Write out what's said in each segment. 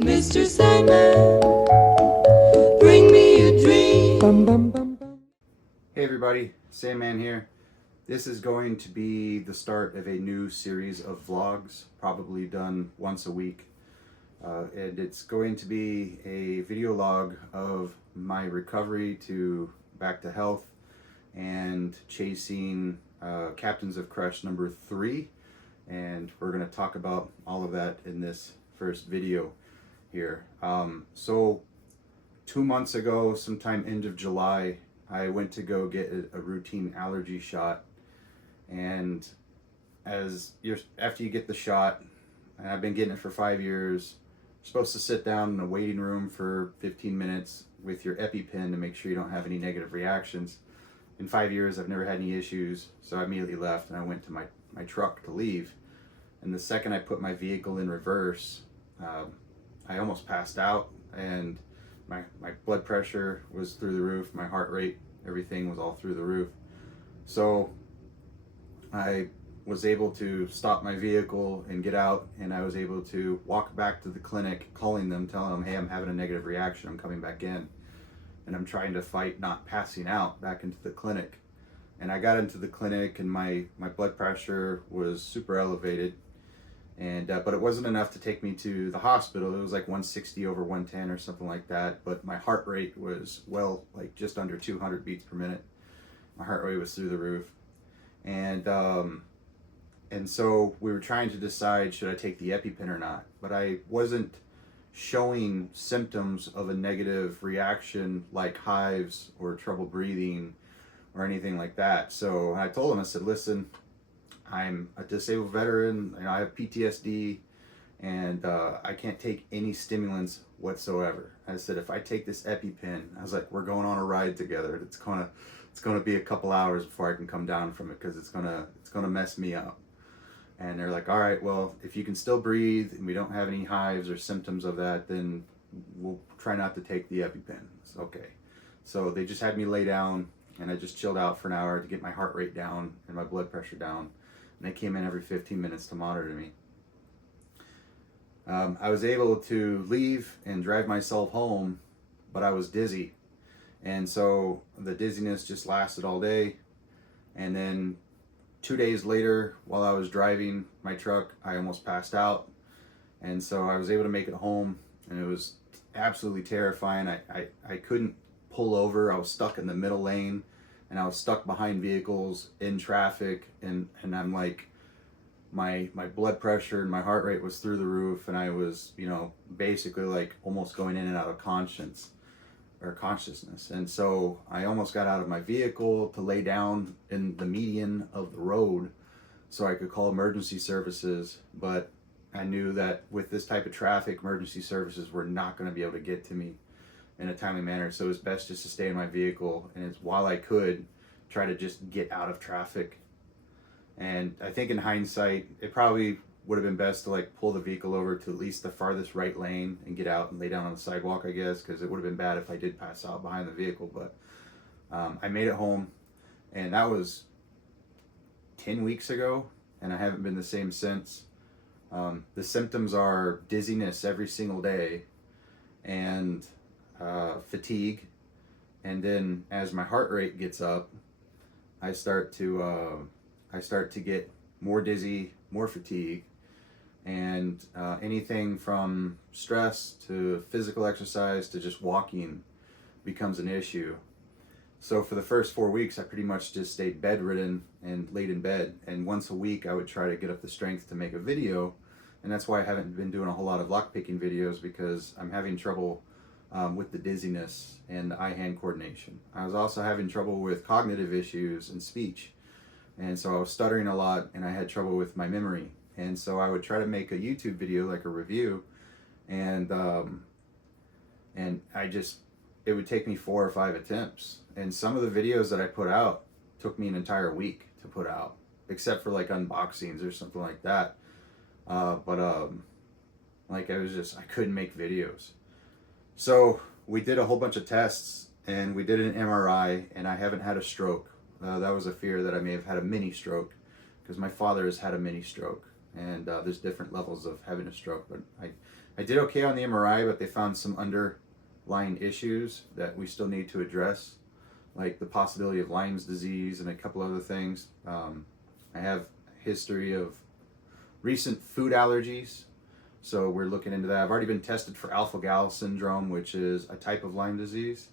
Mr. Sandman, bring me a dream. Hey everybody, Sandman here. This is going to be the start of a new series of vlogs, probably done once a week. And it's going to be a video log of my recovery back to health and chasing Captains of Crush number 3. And we're going to talk about all of that in this first video here. So 2 months ago, sometime end of July, I went to go get a routine allergy shot. And after you get the shot, and I've been getting it for 5 years, you're supposed to sit down in a waiting room for 15 minutes with your EpiPen to make sure you don't have any negative reactions. In 5 years, I've never had any issues, so I immediately left and I went to my truck to leave. And the second I put my vehicle in reverse, I almost passed out, and my blood pressure was through the roof, my heart rate, everything was all through the roof. So I was able to stop my vehicle and get out, and I was able to walk back to the clinic, calling them, telling them, hey, I'm having a negative reaction, I'm coming back in. And I'm trying to fight not passing out back into the clinic. And I got into the clinic and my blood pressure was super elevated. And but it wasn't enough to take me to the hospital. It was like 160 over 110 or something like that. But my heart rate was like just under 200 beats per minute. My heart rate was through the roof. And so we were trying to decide, should I take the EpiPen or not? But I wasn't showing symptoms of a negative reaction like hives or trouble breathing or anything like that. So I told him, I said, listen, I'm a disabled veteran and I have PTSD, and I can't take any stimulants whatsoever. I said, if I take this EpiPen, I was like, we're going on a ride together. It's gonna be a couple hours before I can come down from it, because it's gonna mess me up. And they're like, all right, well, if you can still breathe and we don't have any hives or symptoms of that, then we'll try not to take the EpiPen. It's okay. So they just had me lay down, and I just chilled out for an hour to get my heart rate down and my blood pressure down. And they came in every 15 minutes to monitor me. I was able to leave and drive myself home, but I was dizzy. And so the dizziness just lasted all day. And then 2 days later, while I was driving my truck, I almost passed out. And so I was able to make it home, and it was absolutely terrifying. I couldn't pull over. I was stuck in the middle lane, and I was stuck behind vehicles in traffic, and I'm like, my blood pressure and my heart rate was through the roof, and I was, basically like almost going in and out of consciousness. And so I almost got out of my vehicle to lay down in the median of the road so I could call emergency services, but I knew that with this type of traffic, emergency services were not going to be able to get to me in a timely manner. So it was best just to stay in my vehicle, and while I could, try to just get out of traffic. And I think in hindsight, it probably would have been best to like pull the vehicle over to at least the farthest right lane and get out and lay down on the sidewalk, I guess, because it would have been bad if I did pass out behind the vehicle. But I made it home, and that was 10 weeks ago, and I haven't been the same since. The symptoms are dizziness every single day, and fatigue. And then as my heart rate gets up, I start to get more dizzy, more fatigue, and anything from stress to physical exercise to just walking becomes an issue. So for the first 4 weeks, I pretty much just stayed bedridden and laid in bed. And once a week, I would try to get up the strength to make a video. And that's why I haven't been doing a whole lot of lockpicking videos, because I'm having trouble with the dizziness and the eye-hand coordination. I was also having trouble with cognitive issues and speech. And so I was stuttering a lot, and I had trouble with my memory. And so I would try to make a YouTube video, like a review, and it would take me 4 or 5 attempts. And some of the videos that I put out took me an entire week to put out, except for like unboxings or something like that. Like I couldn't make videos. So we did a whole bunch of tests, and we did an MRI, and I haven't had a stroke. That was a fear that I may have had a mini stroke, because my father has had a mini stroke, and there's different levels of having a stroke. But I did okay on the MRI, but they found some underlying issues that we still need to address, like the possibility of Lyme's disease and a couple other things. I have history of recent food allergies, so we're looking into that. I've already been tested for alpha-gal syndrome, which is a type of Lyme disease.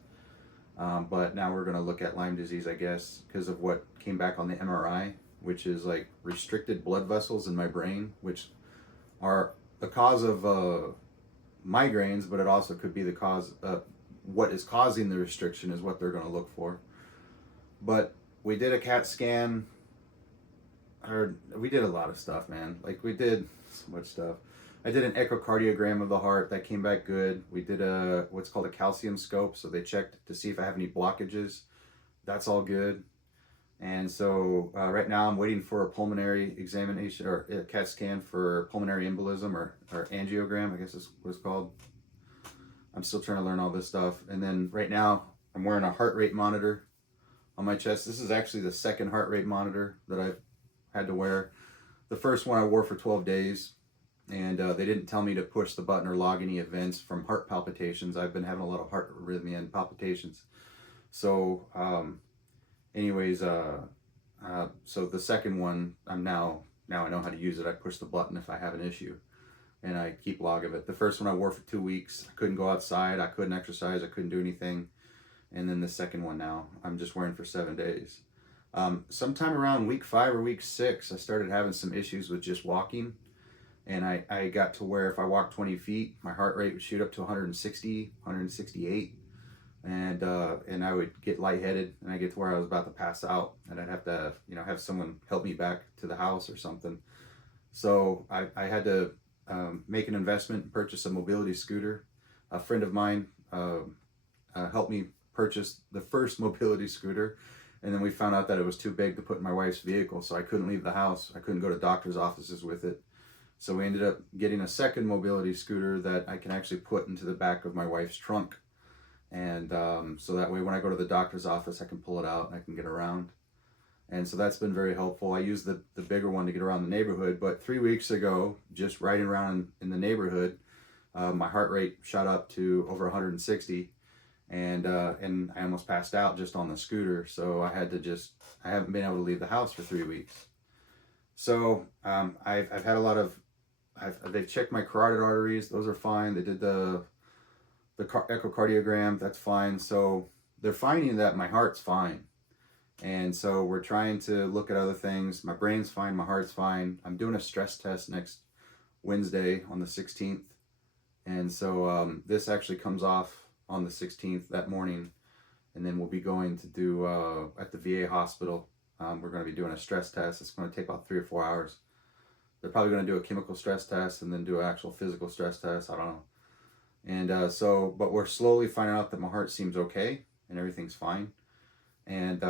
But now we're going to look at Lyme disease, I guess, because of what came back on the MRI, which is like restricted blood vessels in my brain, which are the cause of migraines, but it also could be the cause of what is causing the restriction is what they're going to look for. But we did a CAT scan, or we did a lot of stuff, man. Like, we did so much stuff. I did an echocardiogram of the heart that came back good. We did what's called a calcium scope, so they checked to see if I have any blockages. That's all good. And so right now I'm waiting for a pulmonary examination, or a CAT scan for pulmonary embolism, or angiogram, I guess is what it's called. I'm still trying to learn all this stuff. And then right now I'm wearing a heart rate monitor on my chest. This is actually the second heart rate monitor that I've had to wear. The first one I wore for 12 days. And they didn't tell me to push the button or log any events from heart palpitations. I've been having a lot of heart arrhythmia and palpitations. So anyways, so the second one, now I know how to use it. I push the button if I have an issue, and I keep log of it. The first one I wore for 2 weeks. I couldn't go outside. I couldn't exercise. I couldn't do anything. And then the second one now, I'm just wearing for 7 days. Sometime around week 5 or week 6, I started having some issues with just walking. And I got to where if I walked 20 feet, my heart rate would shoot up to 160, 168. And I would get lightheaded, and I get to where I was about to pass out, and I'd have to, have someone help me back to the house or something. So I had to make an investment and purchase a mobility scooter. A friend of mine helped me purchase the first mobility scooter, and then we found out that it was too big to put in my wife's vehicle, so I couldn't leave the house. I couldn't go to doctor's offices with it. So we ended up getting a second mobility scooter that I can actually put into the back of my wife's trunk. And so that way when I go to the doctor's office, I can pull it out and I can get around. And so that's been very helpful. I use the bigger one to get around the neighborhood, but 3 weeks ago, just riding around in the neighborhood, my heart rate shot up to over 160, and I almost passed out just on the scooter. So I haven't been able to leave the house for 3 weeks. So I've had a lot of, they've checked my carotid arteries. Those are fine. They did the echocardiogram. That's fine. So they're finding that my heart's fine. And so we're trying to look at other things. My brain's fine. My heart's fine. I'm doing a stress test next Wednesday on the 16th. And so this actually comes off on the 16th that morning. And then we'll be going to do at the VA hospital. We're going to be doing a stress test. It's going to take about 3 or 4 hours. They're probably going to do a chemical stress test and then do an actual physical stress test. I don't know. And but we're slowly finding out that my heart seems okay and everything's fine. And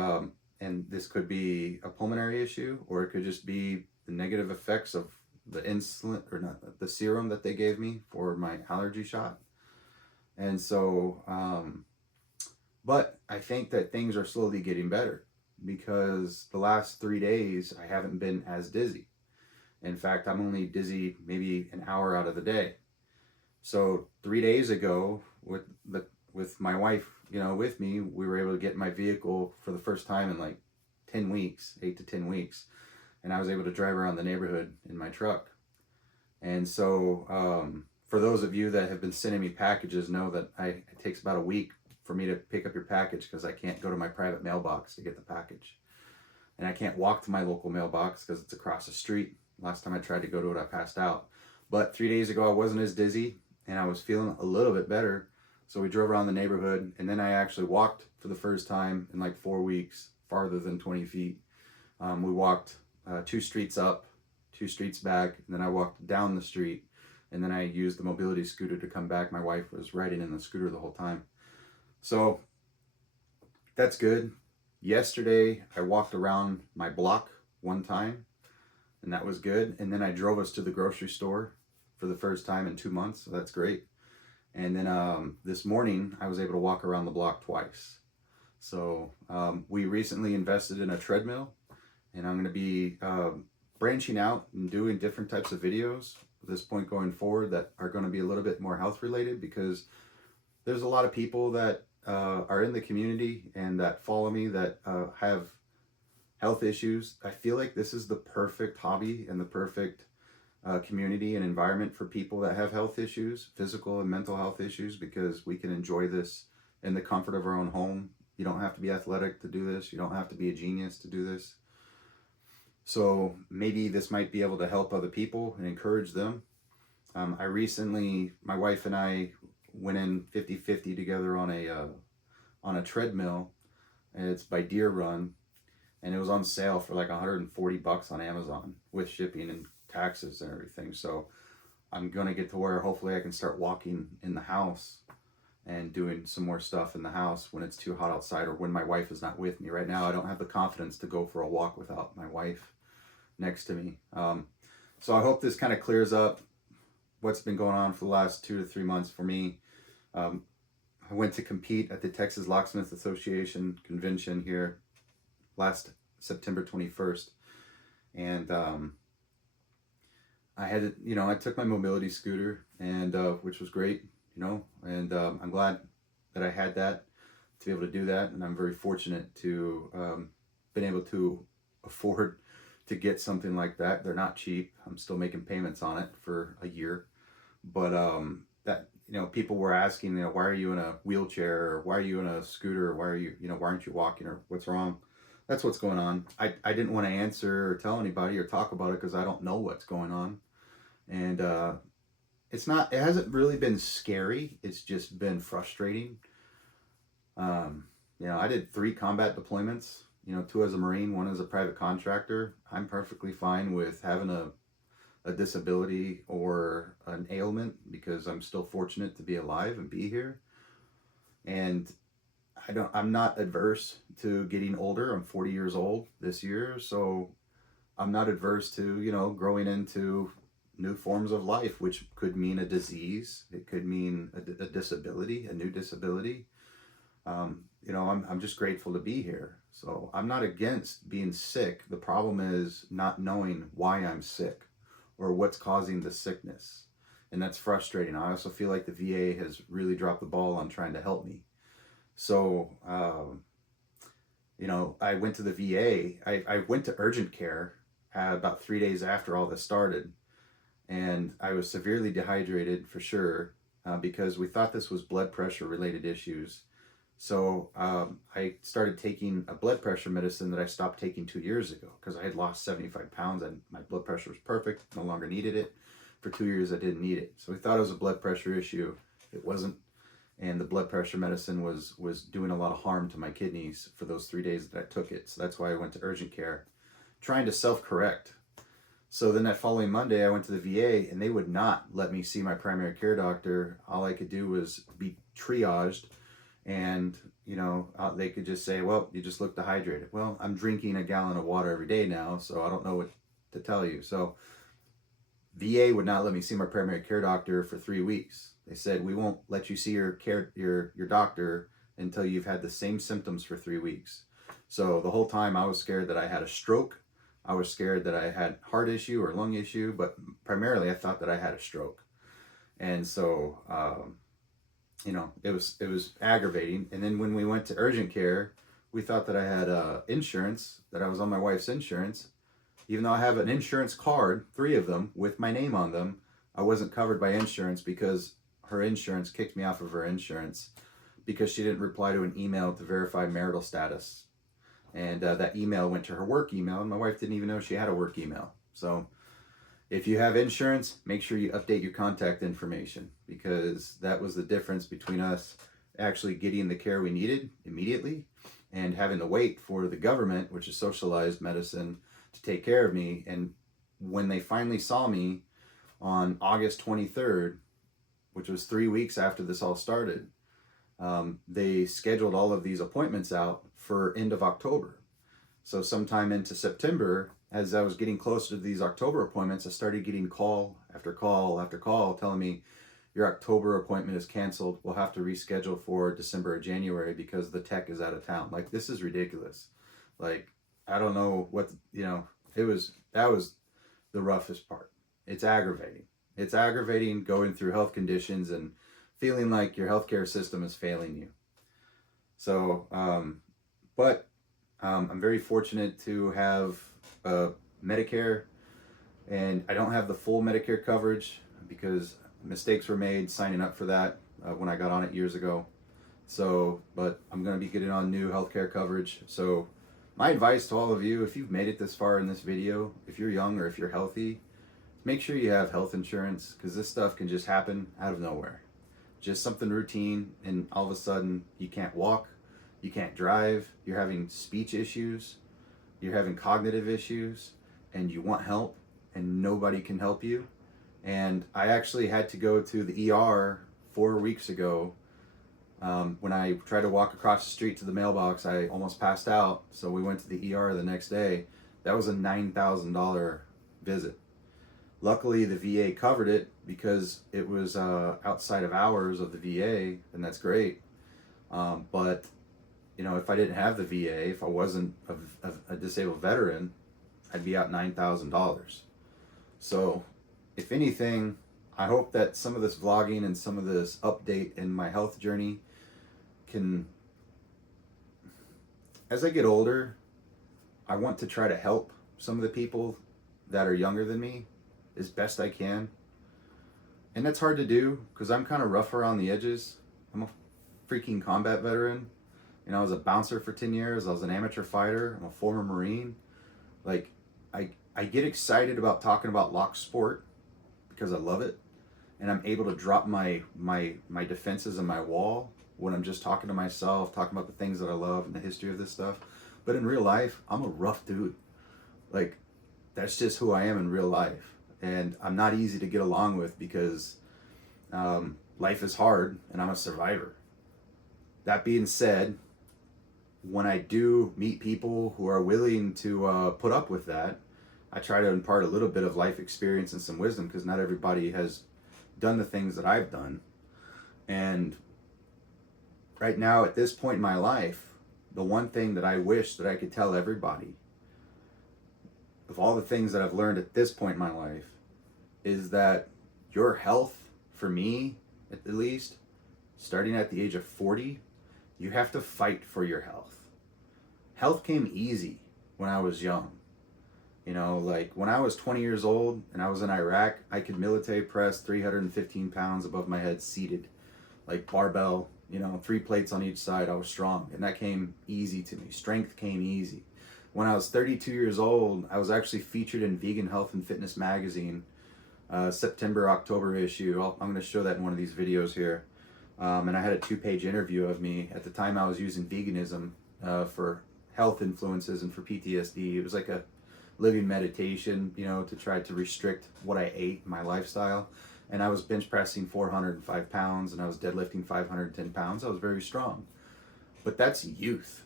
this could be a pulmonary issue, or it could just be the negative effects of the insulin, or not, the serum that they gave me for my allergy shot. And so, but I think that things are slowly getting better, because the last 3 days I haven't been as dizzy. In fact, I'm only dizzy maybe an hour out of the day. So 3 days ago, with my wife, with me, we were able to get in my vehicle for the first time in like 10 weeks, 8 to 10 weeks. And I was able to drive around the neighborhood in my truck. And so for those of you that have been sending me packages, know that it takes about a week for me to pick up your package, because I can't go to my private mailbox to get the package. And I can't walk to my local mailbox because it's across the street. Last time I tried to go to it, I passed out. But 3 days ago, I wasn't as dizzy, and I was feeling a little bit better. So we drove around the neighborhood, and then I actually walked for the first time in like 4 weeks, farther than 20 feet. We walked 2 streets up, 2 streets back, and then I walked down the street, and then I used the mobility scooter to come back. My wife was riding in the scooter the whole time. So that's good. Yesterday, I walked around my block 1 time, and that was good. And then I drove us to the grocery store for the first time in 2 months, so that's great. And then this morning, I was able to walk around the block twice. So we recently invested in a treadmill, and I'm going to be branching out and doing different types of videos at this point going forward that are going to be a little bit more health related, because there's a lot of people that are in the community and that follow me that have health issues. I feel like this is the perfect hobby and the perfect community and environment for people that have health issues, physical and mental health issues, because we can enjoy this in the comfort of our own home. You don't have to be athletic to do this. You don't have to be a genius to do this. So maybe this might be able to help other people and encourage them. I recently, my wife and I went in 50-50 together on a treadmill. It's by Deer Run, and it was on sale for like $140 on Amazon with shipping and taxes and everything. So I'm gonna get to where hopefully I can start walking in the house and doing some more stuff in the house when it's too hot outside or when my wife is not with me. Right now I don't have the confidence to go for a walk without my wife next to me. So I hope this kind of clears up what's been going on for the last 2 to 3 months for me. I went to compete at the Texas Locksmith Association convention here last September 21st, and I took my mobility scooter, and which was great, and I'm glad that I had that to be able to do that, and I'm very fortunate to been able to afford to get something like that. They're not cheap. I'm still making payments on it for a year, but that people were asking, why are you in a wheelchair, or why are you in a scooter, or why are you, why aren't you walking, or what's wrong? That's what's going on. I didn't want to answer or tell anybody or talk about it because I don't know what's going on. And it hasn't really been scary. It's just been frustrating. I did 3 combat deployments, 2 as a Marine, 1 as a private contractor. I'm perfectly fine with having a disability or an ailment because I'm still fortunate to be alive and be here. And I'm not adverse to getting older. I'm 40 years old this year, so I'm not adverse to, growing into new forms of life, which could mean a disease. It could mean a disability, a new disability. I'm just grateful to be here. So I'm not against being sick. The problem is not knowing why I'm sick or what's causing the sickness. And that's frustrating. I also feel like the VA has really dropped the ball on trying to help me. So, I went to the VA. I went to urgent care about 3 days after all this started. And I was severely dehydrated for sure because we thought this was blood pressure related issues. So I started taking a blood pressure medicine that I stopped taking 2 years ago because I had lost 75 pounds and my blood pressure was perfect, no longer needed it. For 2 years I didn't need it. So we thought it was a blood pressure issue. It wasn't. And the blood pressure medicine was doing a lot of harm to my kidneys for those 3 days that I took it. So that's why I went to urgent care, trying to self-correct. So then that following Monday, I went to the VA, and they would not let me see my primary care doctor. All I could do was be triaged, and they could just say, well, you just look dehydrated. Well, I'm drinking a gallon of water every day now, so I don't know what to tell you. So VA would not let me see my primary care doctor for 3 weeks. They said, we won't let you see your doctor until you've had the same symptoms for 3 weeks. So the whole time I was scared that I had a stroke. I was scared that I had heart issue or lung issue, but primarily I thought that I had a stroke. And so, it was aggravating. And then when we went to urgent care, we thought that I had insurance, that I was on my wife's insurance. Even though I have an insurance card, 3 of them, with my name on them, I wasn't covered by insurance because her insurance kicked me off of her insurance because she didn't reply to an email to verify marital status. And that email went to her work email, and my wife didn't even know she had a work email. So if you have insurance, make sure you update your contact information, because that was the difference between us actually getting the care we needed immediately and having to wait for the government, which is socialized medicine, to take care of me. And when they finally saw me on August 23rd, which was 3 weeks after this all started, they scheduled all of these appointments out for end of October. So sometime into September, as I was getting closer to these October appointments, I started getting call after call after call telling me, your October appointment is canceled. We'll have to reschedule for December or January because the tech is out of town. Like, this is ridiculous. Like, I don't know what, that was the roughest part. It's aggravating. It's aggravating going through health conditions and feeling like your healthcare system is failing you. So, but I'm very fortunate to have Medicare, and I don't have the full Medicare coverage because mistakes were made signing up for that when I got on it years ago. So, but I'm going to be getting on new healthcare coverage. So my advice to all of you, if you've made it this far in this video, if you're young or if you're healthy, make sure you have health insurance, because this stuff can just happen out of nowhere. Just something routine, and all of a sudden you can't walk, you can't drive, you're having speech issues, you're having cognitive issues, and you want help and nobody can help you. And I actually had to go to the ER 4 weeks ago. When I tried to walk across the street to the mailbox, I almost passed out. So we went to the ER the next day. That was a $9,000 visit. Luckily, the VA covered it because it was outside of hours of the VA, and that's great. But you know, if I didn't have the VA, if I wasn't a disabled veteran, I'd be out $9,000. So, if anything, I hope that some of this vlogging and some of this update in my health journey can, as I get older, I want to try to help some of the people that are younger than me as best I can. And that's hard to do because I'm kind of rough around the edges. I'm a freaking combat veteran. You know, I was a bouncer for 10 years. I was an amateur fighter. I'm a former Marine. Like, I get excited about talking about locksport because I love it. And I'm able to drop my defenses and my wall when I'm just talking to myself, talking about the things that I love and the history of this stuff. But in real life, I'm a rough dude. Like, that's just who I am in real life. And I'm not easy to get along with because life is hard and I'm a survivor. That being said, when I do meet people who are willing to put up with that, I try to impart a little bit of life experience and some wisdom, because not everybody has done the things that I've done. And right now, at this point in my life, the one thing that I wish that I could tell everybody, of all the things that I've learned at this point in my life, is that your health, for me at least, starting at the age of 40, you have to fight for your health. Health came easy when I was young. You know, like when I was 20 years old and I was in Iraq, I could military press 315 pounds above my head seated, like barbell, you know, 3 plates on each side. I was strong, and that came easy to me. Strength came easy. When I was 32 years old, I was actually featured in Vegan Health and Fitness magazine, September, October issue. I'm going to show that in one of these videos here. And I had a 2-page interview of me. At the time, I was using veganism for health influences and for PTSD. It was like a living meditation, you know, to try to restrict what I ate, my lifestyle. And I was bench pressing 405 pounds and I was deadlifting 510 pounds. I was very strong. But that's youth.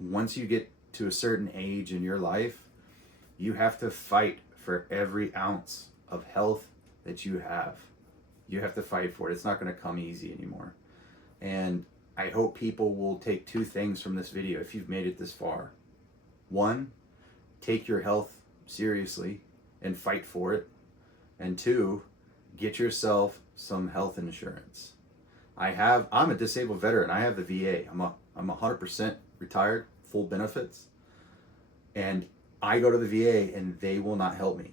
Once you get to a certain age in your life, you have to fight for every ounce of health that you have. You have to fight for it. It's not going to come easy anymore. And I hope people will take 2 things from this video if you've made it this far. 1, take your health seriously and fight for it. And 2, get yourself some health insurance. I'm a disabled veteran. I have the VA. I'm 100% retired, full benefits. And I go to the VA and they will not help me.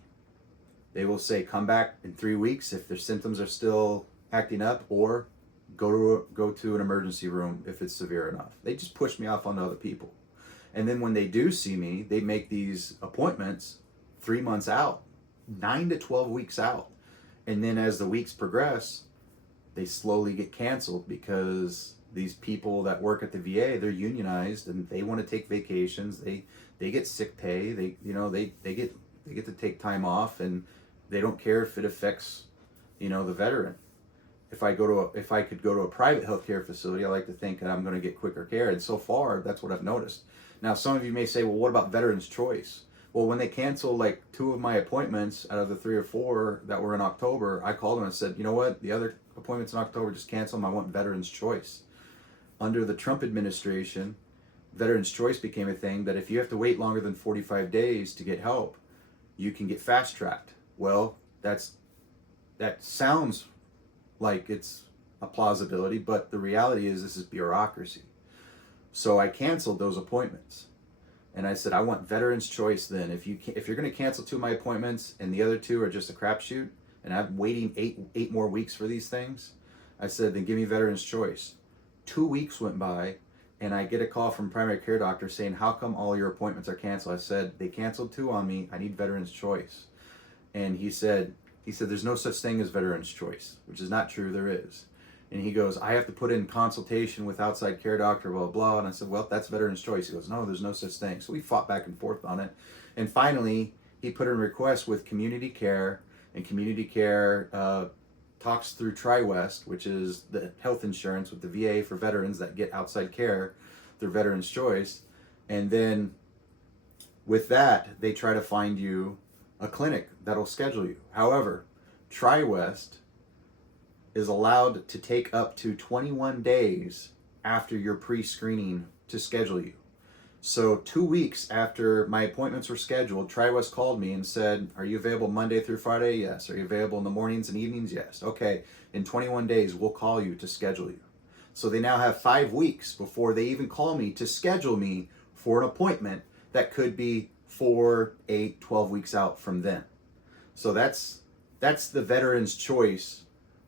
They will say, come back in 3 weeks if their symptoms are still acting up, or go to an emergency room if it's severe enough. They just push me off onto other people. And then when they do see me, they make these appointments 3 months out, 9 to 12 weeks out. And then as the weeks progress, they slowly get canceled because these people that work at the VA, they're unionized and they want to take vacations. They get sick pay. They get to take time off, and they don't care if it affects, you know, the veteran. If I could go to a private healthcare facility, I like to think that I'm going to get quicker care. And so far, that's what I've noticed. Now, some of you may say, well, what about Veterans Choice? Well, when they canceled like 2 of my appointments out of the 3 or 4 that were in October, I called them and said, you know what? The other appointments in October, just cancel them. I want Veterans Choice. Under the Trump administration, Veterans Choice became a thing that if you have to wait longer than 45 days to get help, you can get fast tracked. Well, that sounds like it's a plausibility, but the reality is this is bureaucracy. So I canceled those appointments. And I said, I want veterans choice then. If you're going to cancel 2 of my appointments and the other 2 are just a crapshoot, and I'm waiting eight more weeks for these things, I said, then give me veterans choice. 2 weeks went by, and I get a call from primary care doctor saying, how come all your appointments are canceled? I said, they canceled 2 on me. I need veterans choice. And he said, there's no such thing as veterans choice, which is not true. There is. And he goes, I have to put in consultation with outside care doctor, blah, blah. And I said, well, that's veterans choice. He goes, no, there's no such thing. So we fought back and forth on it. And finally, he put in a request with community care, and community care talks through TriWest, which is the health insurance with the VA for veterans that get outside care through veterans choice. And then with that, they try to find you a clinic that'll schedule you. However, TriWest is allowed to take up to 21 days after your pre-screening to schedule you. So 2 weeks after my appointments were scheduled, TriWest called me and said, are you available Monday through Friday? Yes. Are you available in the mornings and evenings? Yes. Okay, in 21 days, we'll call you to schedule you. So they now have 5 weeks before they even call me to schedule me for an appointment that could be 4, 8, 12 weeks out from then. So that's the veteran's choice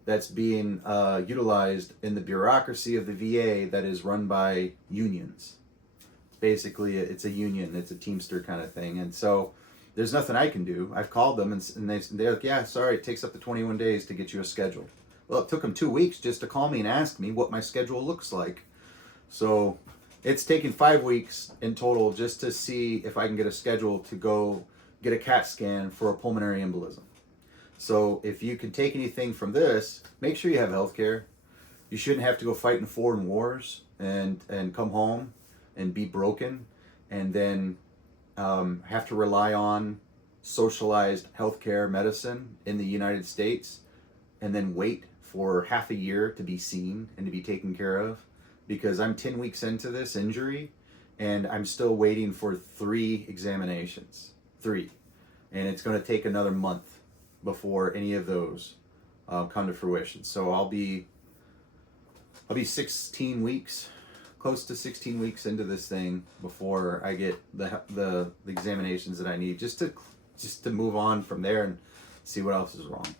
that's being utilized in the bureaucracy of the VA that is run by unions. Basically, it's a union, it's a Teamster kind of thing. And so there's nothing I can do. I've called them and they're like, yeah, sorry, it takes up to 21 days to get you a schedule. Well, it took them 2 weeks just to call me and ask me what my schedule looks like. So it's taken 5 weeks in total just to see if I can get a schedule to go get a CAT scan for a pulmonary embolism. So if you can take anything from this, make sure you have health care. You shouldn't have to go fight in foreign wars and come home and be broken and then have to rely on socialized healthcare medicine in the United States and then wait for half a year to be seen and to be taken care of, because I'm 10 weeks into this injury and I'm still waiting for 3 examinations. 3. And it's going to take another month before any of those come to fruition. So I'll be 16 weeks, close to 16 weeks into this thing before I get the examinations that I need, just to move on from there and see what else is wrong.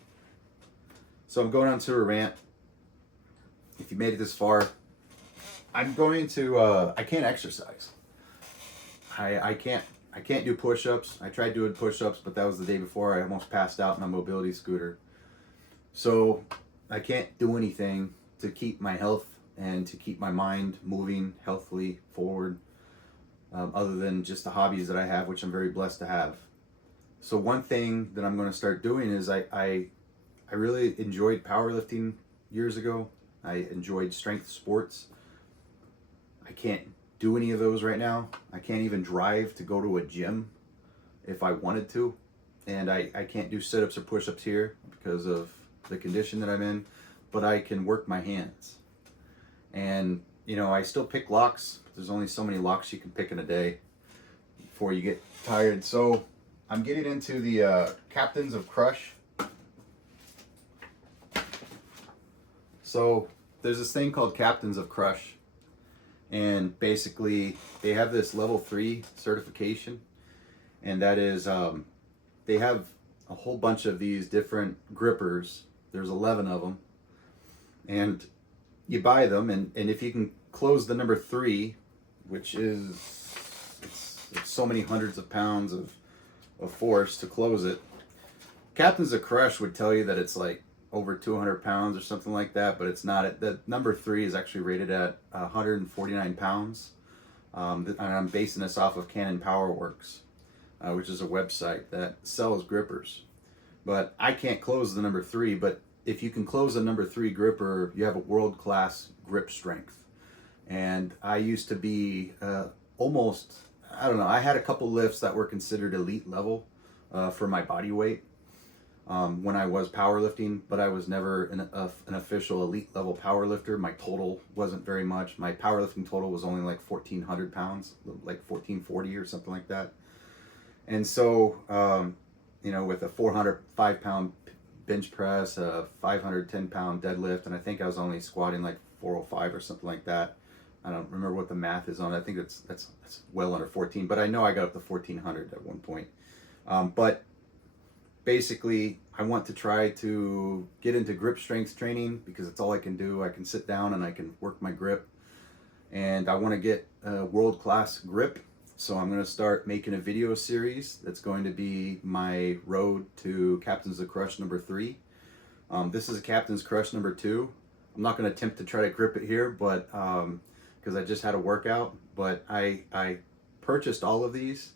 So I'm going on to a rant. If you made it this far, I'm going to I can't exercise. I can't do push-ups. I tried doing push-ups, but that was the day before I almost passed out on a mobility scooter. So I can't do anything to keep my health and to keep my mind moving healthily forward, other than just the hobbies that I have, which I'm very blessed to have. So one thing that I'm going to start doing is I really enjoyed powerlifting years ago. I enjoyed strength sports. I can't do any of those right now. I can't even drive to go to a gym if I wanted to. And I can't do sit-ups or push-ups here because of the condition that I'm in, but I can work my hands. And, you know, I still pick locks. There's only so many locks you can pick in a day before you get tired. So I'm getting into the Captains of Crush. So there's this thing called Captains of Crush. And basically they have this level 3 certification. And that is, they have a whole bunch of these different grippers. There's 11 of them. And you buy them, and if you can close the number 3, which is it's so many hundreds of pounds of force to close it. Captains of Crush would tell you that it's like over 200 pounds or something like that, but it's not. The number 3 is actually rated at 149 pounds. And I'm basing this off of Canon PowerWorks, which is a website that sells grippers. But I can't close the number 3, but if you can close a number 3 gripper, you have a world-class grip strength. And I used to be almost, I don't know, I had a couple lifts that were considered elite level for my body weight when I was powerlifting, but I was never an official elite level powerlifter. My total wasn't very much. My powerlifting total was only like 1,400 pounds, like 1,440 or something like that. And so you know, with a 405-pound bench press, a 510-pound deadlift, and I think I was only squatting like 405 or something like that. I don't remember what the math is on it. I think that's well under 14, but I know I got up to 1400 at one point. But basically, I want to try to get into grip strength training because it's all I can do. I can sit down and I can work my grip, and I want to get a world-class grip. So I'm going to start making a video series that's going to be my road to Captain's of Crush number 3. This is a Captain's Crush number 2. I'm not going to attempt to try to grip it here, but because I just had a workout. But I purchased all of these,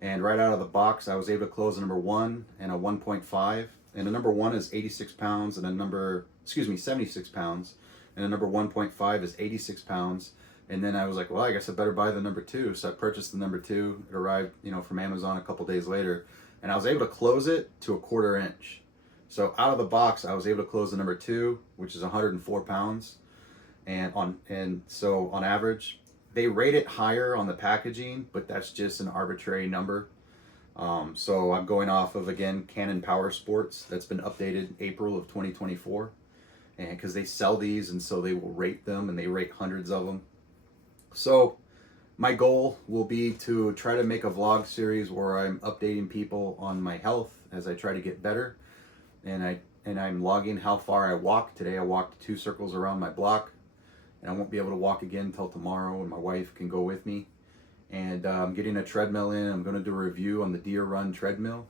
and right out of the box, I was able to close a number 1 and a 1.5. And a number 1 is 86 pounds, and a number, 76 pounds, and a number 1.5 is 86 pounds. And then I was like, well, I guess I better buy the number 2. So I purchased the number 2. It arrived, you know, from Amazon a couple days later, and I was able to close it to a 1/4 inch. So out of the box, I was able to close the number 2, which is 104 pounds. And so on average, they rate it higher on the packaging, but that's just an arbitrary number. So I'm going off of, again, Canon Power Sports. That's been updated April of 2024. And because they sell these, and so they will rate them, and they rate hundreds of them. So my goal will be to try to make a vlog series where I'm updating people on my health as I try to get better. And I'm logging how far I walk. Today I walked 2 circles around my block, and I won't be able to walk again until tomorrow, and my wife can go with me. And I'm getting a treadmill in. I'm going to do a review on the Deer Run treadmill,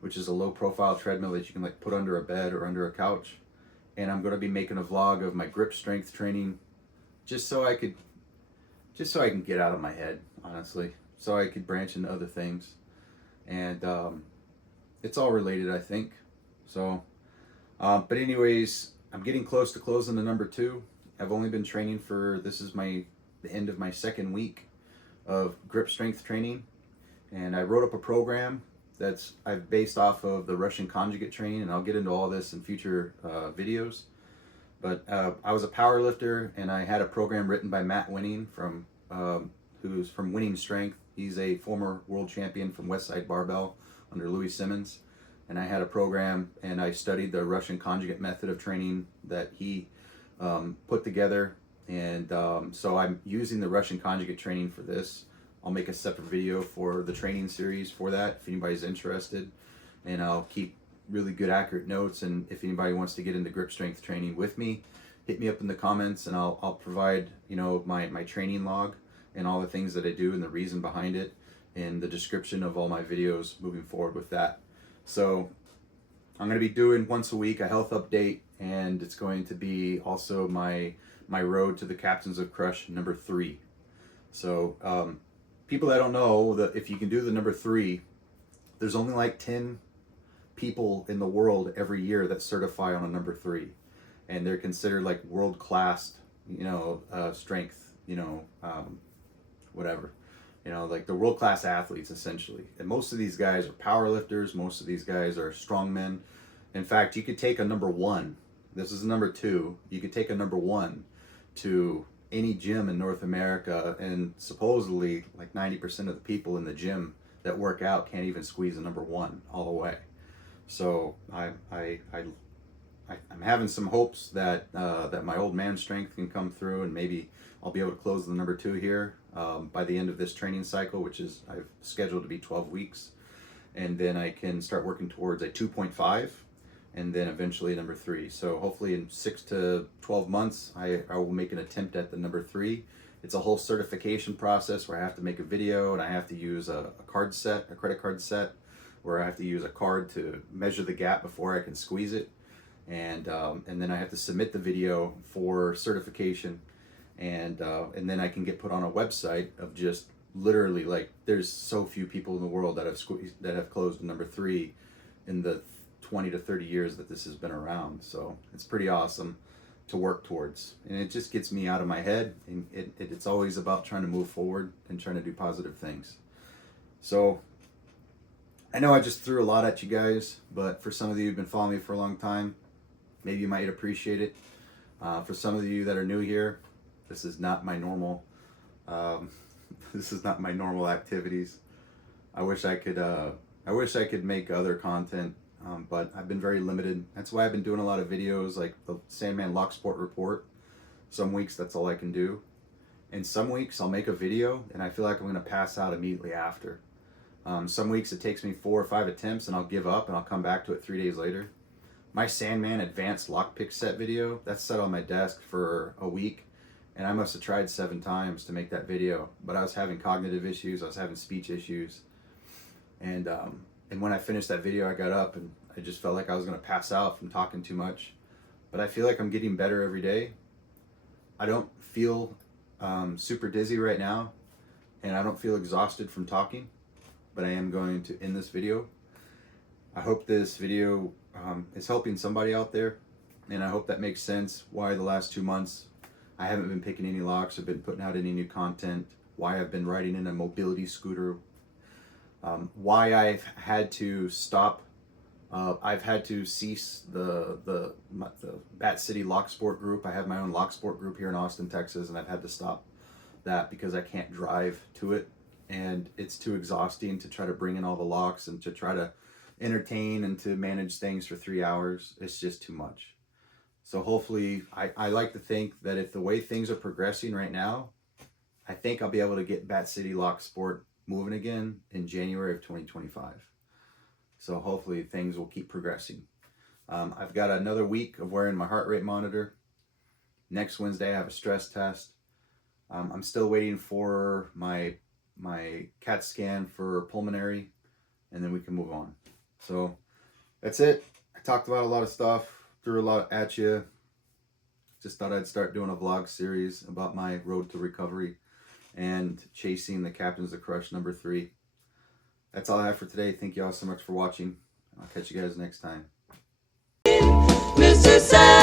which is a low profile treadmill that you can like put under a bed or under a couch. And I'm going to be making a vlog of my grip strength training, just so I can get out of my head, honestly, so I could branch into other things. And it's all related, I think. So, but anyways, I'm getting close to closing the number 2. I've only been training for, this is the end of my 2nd week of grip strength training. And I wrote up a program that's I've based off of the Russian conjugate training, and I'll get into all this in future videos. But I was a power lifter, and I had a program written by Matt Winning from who's from Winning Strength. He's a former world champion from Westside Barbell under Louis Simmons. And I had a program, and I studied the Russian conjugate method of training that he put together. And so I'm using the Russian conjugate training for this. I'll make a separate video for the training series for that if anybody's interested. And I'll keep really good accurate notes, and if anybody wants to get into grip strength training with me, hit me up in the comments, and I'll provide, you know, my training log and all the things that I do and the reason behind it, and the description of all my videos moving forward with that. So I'm going to be doing once a week a health update, and it's going to be also my road to the Captains of Crush number 3. So people that don't know that if you can do the number 3, there's only like 10 people in the world every year that certify on a number 3, and they're considered like world-class, you know, strength, you know, whatever, you know, like the world-class athletes essentially. And most of these guys are power lifters. Most of these guys are strongmen. In fact, you could take a number 1. This is a number 2. You could take a number 1 to any gym in North America, and supposedly like 90% of the people in the gym that work out can't even squeeze a number 1 all the way. So I'm having some hopes that that my old man strength can come through, and maybe I'll be able to close the number 2 here by the end of this training cycle, which is I've scheduled to be 12 weeks, and then I can start working towards a 2.5, and then eventually number 3. So hopefully in 6 to 12 months, I will make an attempt at the number 3. It's a whole certification process where I have to make a video, and I have to use a card set, a credit card set, where I have to use a card to measure the gap before I can squeeze it, and then I have to submit the video for certification, and then I can get put on a website of just literally, like, there's so few people in the world that have closed number 3 in the 20 to 30 years that this has been around. So it's pretty awesome to work towards, and it just gets me out of my head, and it's always about trying to move forward and trying to do positive things. So I know I just threw a lot at you guys, but for some of you who've been following me for a long time, maybe you might appreciate it. For some of you that are new here, this is not my normal this is not my normal activities. I wish I could I wish I could make other content, but I've been very limited. That's why I've been doing a lot of videos like the Sandman locksport report. Some weeks that's all I can do. And some weeks I'll make a video and I feel like I'm going to pass out immediately after. Some weeks it takes me 4 or 5 attempts and I'll give up and I'll come back to it 3 days later. My Sandman advanced lockpick set video, that's set on my desk for a week. And I must have tried 7 times to make that video. But I was having cognitive issues, I was having speech issues. And when I finished that video, I got up and I just felt like I was going to pass out from talking too much. But I feel like I'm getting better every day. I don't feel super dizzy right now, and I don't feel exhausted from talking, but I am going to end this video. I hope this video is helping somebody out there, and I hope that makes sense why the last 2 months I haven't been picking any locks or been putting out any new content, why I've been riding in a mobility scooter, why I've had to stop. I've had to cease the Bat City Locksport group. I have my own Locksport group here in Austin, Texas, and I've had to stop that because I can't drive to it, and it's too exhausting to try to bring in all the locks and to try to entertain and to manage things for 3 hours. It's just too much. So hopefully, I like to think that if the way things are progressing right now, I think I'll be able to get Bat City Locksport moving again in January of 2025. So hopefully things will keep progressing. I've got another week of wearing my heart rate monitor. Next Wednesday I have a stress test. I'm still waiting for my CAT scan for pulmonary, and then we can move on. So that's it. I talked about a lot of stuff, threw a lot at you. Just thought I'd start doing a vlog series about my road to recovery and chasing the Captains of Crush #3. That's all I have for today. Thank you all so much for watching. I'll catch you guys next time. Mr. Sandman.